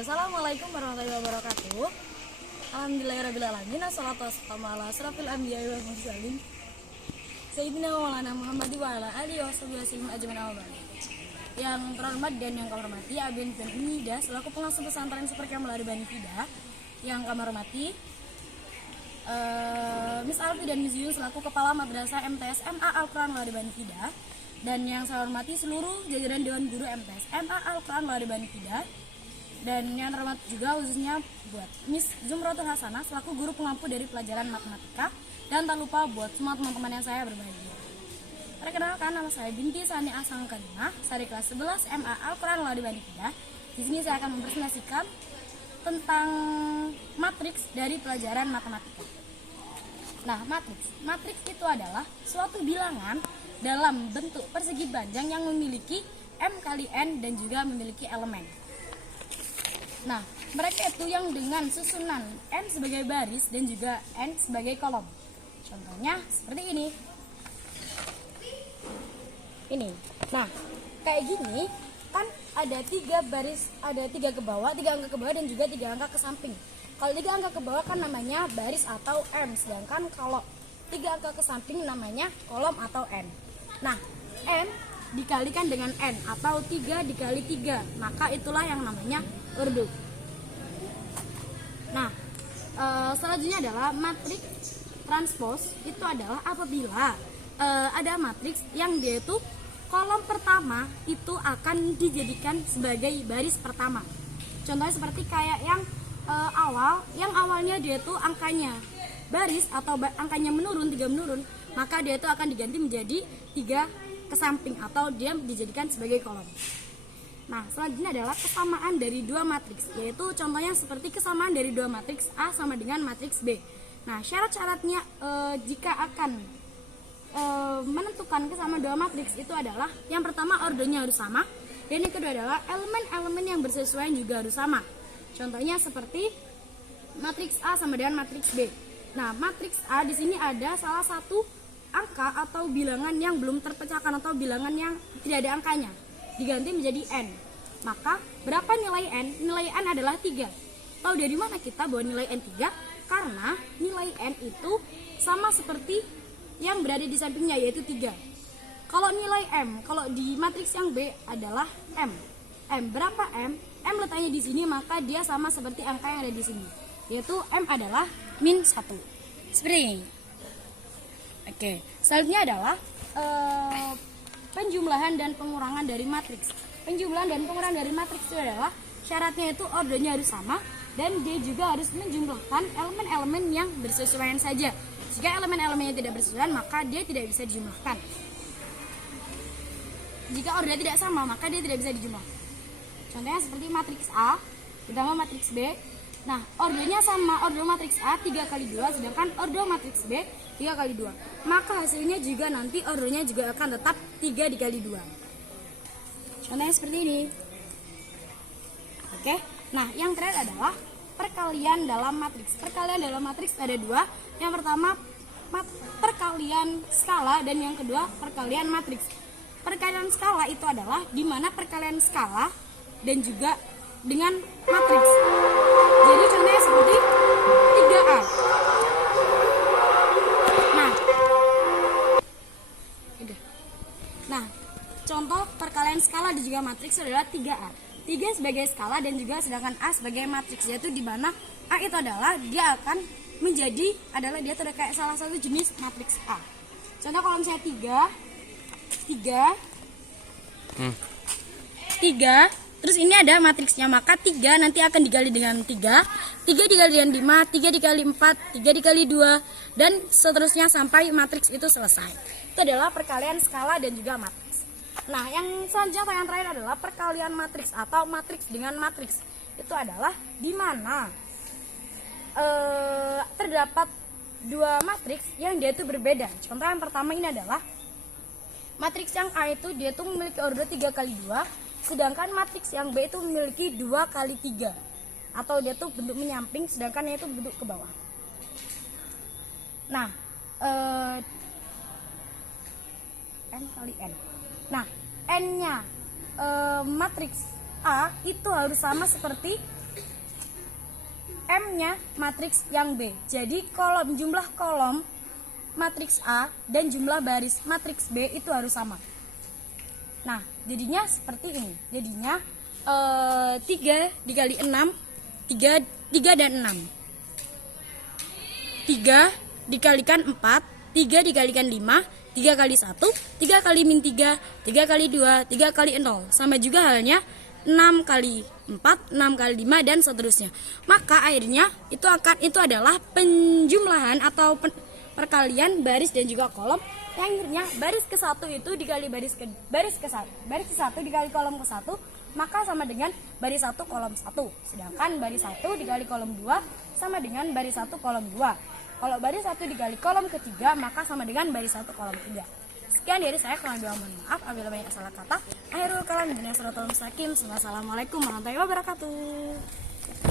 Assalamualaikum warahmatullahi wabarakatuh. Alhamdulillahirrabbilalamin. Assalatu wassalamu ala asrafil anbiya'i wal mursalin Sayyidina Maulana Muhammad wa ala alihi wasallam ajmain amma ba'd. Yang terhormat dan yang kami hormati Abin dan Umida selaku pengasuh pesantren Super Kamil Bani Fida. Yang kami hormati Miss Alfi dan Miss Yun selaku kepala madrasah MTS MA Al-Quran Bani Fida. Dan yang saya hormati seluruh jajaran Dewan Guru MTS MA Al-Quran Bani Fida. Dan yang terhormat juga khususnya buat Miss Zumratul Hasanah selaku guru pengampu dari pelajaran matematika, dan tak lupa buat semua teman-teman yang saya berbagi. Perkenalkan, nama saya Binti Sani Asangkalimah, dari kelas 11 MA Al-Quran Bani Fida. Di sini saya akan mempresentasikan tentang matriks dari pelajaran matematika. Nah, matriks itu adalah suatu bilangan dalam bentuk persegi panjang yang memiliki M kali N dan juga memiliki elemen. Nah, mereka itu yang dengan susunan N sebagai baris dan juga N sebagai kolom. Contohnya seperti ini. Nah, kayak gini kan ada 3 baris, ada 3 ke bawah, 3 angka ke bawah dan juga 3 angka ke samping. Kalau 3 angka ke bawah kan namanya baris atau M, sedangkan kalau 3 angka ke samping namanya kolom atau N. Nah, M dikalikan dengan N atau 3 dikali 3, maka itulah yang namanya urdu. Nah, selanjutnya adalah matriks transpose. Itu adalah apabila ada matriks yang dia itu kolom pertama itu akan dijadikan sebagai baris pertama. Contohnya seperti kayak yang awalnya dia itu angkanya baris atau angkanya menurun, 3 menurun, maka dia itu akan diganti menjadi 3 ke samping atau dia dijadikan sebagai kolom. Nah, selanjutnya adalah kesamaan dari 2 matriks, yaitu contohnya seperti kesamaan dari 2 matriks A sama dengan matriks B. Nah, syarat-syaratnya jika akan menentukan kesamaan 2 matriks itu adalah yang pertama ordernya harus sama, dan yang kedua adalah elemen-elemen yang bersesuaian juga harus sama. Contohnya seperti matriks A sama dengan matriks B. Nah, matriks A di sini ada salah satu angka atau bilangan yang belum terpecahkan atau bilangan yang tidak ada angkanya, diganti menjadi N. Maka berapa nilai N? Nilai N adalah 3. Tahu dari mana kita bahwa nilai N 3? Karena nilai N itu sama seperti yang berada di sampingnya, yaitu 3. Kalau nilai M, kalau di matriks yang B adalah M. Berapa M? M letaknya di sini, maka dia sama seperti angka yang ada di sini, yaitu M adalah -1. Seperti ini. Oke, selanjutnya adalah penjumlahan dan pengurangan dari matriks. Penjumlahan dan pengurangan dari matriks itu adalah syaratnya itu ordernya harus sama, dan dia juga harus menjumlahkan elemen-elemen yang bersesuaian saja. Jika elemen-elemennya tidak bersesuaian, maka dia tidak bisa dijumlahkan. Jika ordernya tidak sama, maka dia tidak bisa dijumlahkan. Contohnya seperti matriks A ditambah matriks B. Nah, ordernya sama, order matriks A 3 kali 2, sedangkan order matriks B 3 kali 2. Maka hasilnya juga nanti ordernya juga akan tetap 3 dikali 2. Contohnya seperti ini. Oke. Nah, yang terakhir adalah perkalian dalam matriks. Perkalian dalam matriks ada 2. Yang pertama perkalian skala, dan yang kedua perkalian matriks. Perkalian skala itu adalah di mana perkalian skala dan juga dengan matriks. Jadi contohnya seperti 3A. Nah, contoh perkalian skala dan juga matriks adalah 3A. 3 sebagai skala dan juga sedangkan A sebagai matriks, yaitu di mana A itu adalah dia akan menjadi dia itu kayak salah satu jenis matriks A. Contoh kalau misalnya 3 terus ini ada matriksnya, maka 3 nanti akan dikali dengan 3 dikali dengan 5, 3 dikali 4, 3 dikali 2, dan seterusnya sampai matriks itu selesai. Itu adalah perkalian skala dan juga matriks. Nah, yang selanjutnya yang terakhir adalah perkalian matriks atau matriks dengan matriks. Itu adalah di mana terdapat 2 matriks yang dia itu berbeda. Contoh yang pertama ini adalah matriks yang A itu dia itu memiliki order 3 kali 2, sedangkan matriks yang B itu memiliki 2 kali 3, atau dia tuh bentuk menyamping, sedangkan dia itu bentuk ke bawah. Nah, N kali N. Nah, N-nya matriks A itu harus sama seperti M-nya matriks yang B. Jadi jumlah kolom matriks A dan jumlah baris matriks B itu harus sama. Nah, jadinya seperti ini. Jadinya 3 dikali 6, 3 dan 6. 3 dikalikan 4, 3 dikalikan 5, 3 kali 1, 3 kali min 3, 3 kali 2, 3 kali 0. Sama juga halnya 6 kali 4, 6 kali 5 dan seterusnya. Maka akhirnya itu adalah penjumlahan atau perkalian baris dan juga kolom. Yang akhirnya baris ke-1 itu dikali baris ke-1 dikali kolom ke-1 maka sama dengan baris 1 kolom 1. Sedangkan baris 1 dikali kolom 2 sama dengan baris 1 kolom 2. Kalau baris 1 dikali kolom ketiga maka sama dengan baris 1 kolom 3. Sekian dari saya, kurang lebih mohon maaf apabila banyak salah kata. Akhirul kalam, Assalamualaikum warahmatullahi wabarakatuh.